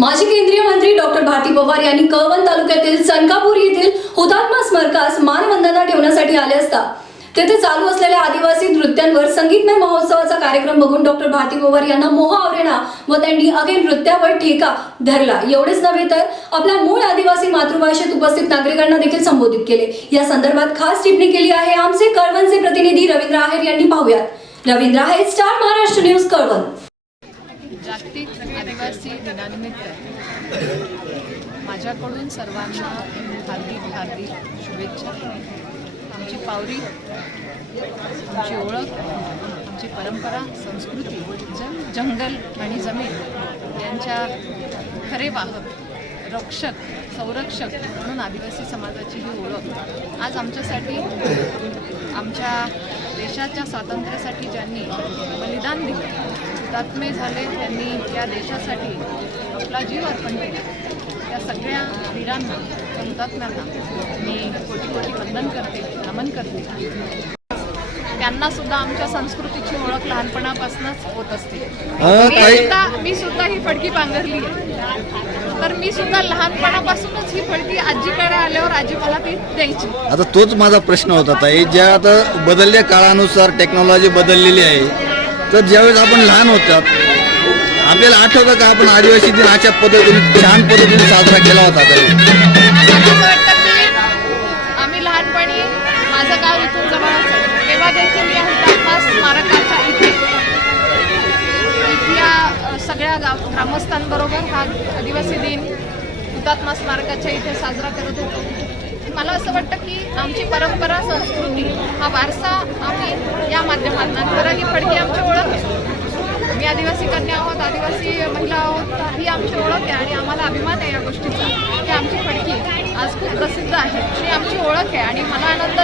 माजी केंद्रीय मंत्री डॉक्टर भारती पवार यांनी कळवण तालुक्यातील सनकापूर येथील हुतात्मा स्मारकास मानवंदना ठेवण्यासाठी आले असता. तेथे चालू असलेल्या आदिवासी नृत्यांवर संगीतमय महोत्सवाचा कार्यक्रम बघून डॉक्टर भारती पवार यांना मोह आवरेना व त्यांनी अगेन नृत्यावर ठेका धरला. एवढेच नव्हे तर आपल्या मूळ आदिवासी मातृभाषेत उपस्थित नागरिकांना देखील संबोधित केले. या संदर्भात खास टिप्पणी केली आहे आमचे कळवणचे प्रतिनिधी रवींद्र आहेर यांनी पाहूयात. Ravindra Aher star Maharashtra news Kalwan. जागतिक आदिवासी दिनानिमित्त माझ्याकडून सर्वांना हार्दिक हार्दिक शुभेच्छा. आमची पावरी आमची ओळख आमची परंपरा संस्कृती जंग जंगल आणि जमीन यांच्या खरे वाहक रक्षक संरक्षक म्हणून आदिवासी समाजाची ही ओळख. आज आमच्यासाठी आमच्या देशाच्या स्वातंत्र्यासाठी ज्यांनी बलिदान दिलं हुतात्मे झाले त्यांनी या देशासाठी आपला जीव अर्पण केला. त्या सगळ्या वीरांना त्या हुतात्म्यांना मी कोटी कोटी वंदन करते नमन करते. त्यांना सुद्धा आमच्या संस्कृतीची ओळख लहानपणापासूनच होत असते. सुद्धा मी सुद्धा ही फडकी पांघरली तर मी सुद्धा लहानपणापासूनच ही फडकी आजीकडे आल्यावर आजी मला ती द्यायची. आता तोच माझा प्रश्न होता ताई. ज्या आता बदलल्या काळानुसार टेक्नॉलॉजी बदललेली आहे तर ज्यावेळेस आपण लहान होतात आपल्याला आठवतं का आपण आदिवासी दिन अशा पद्धतीने छान पद्धतीने साजरा केला होता तरी? आम्ही लहानपणी माझं गाव इथून जवळ तेव्हा देखील या हुतात्मा स्मारकाच्या इथे इथल्या सगळ्या गाव ग्रामस्थांबरोबर हा आदिवासी दिन हुतात्मा स्मारकाच्या इथे साजरा करत होतो. मला असं वाटतं की आमची परंपरा संस्कृती हा वारसा आम्ही या माध्यमातून फडके आमच्या आदिवासी कन्या आहोत आदिवासी महिला आहोत ही आमची ओळख आहे आणि आम्हाला अभिमान आहे या गोष्टीचा. की आमची फडकी आज खूप प्रसिद्ध आहे. ही आमची ओळख आहे आणि मला आनंद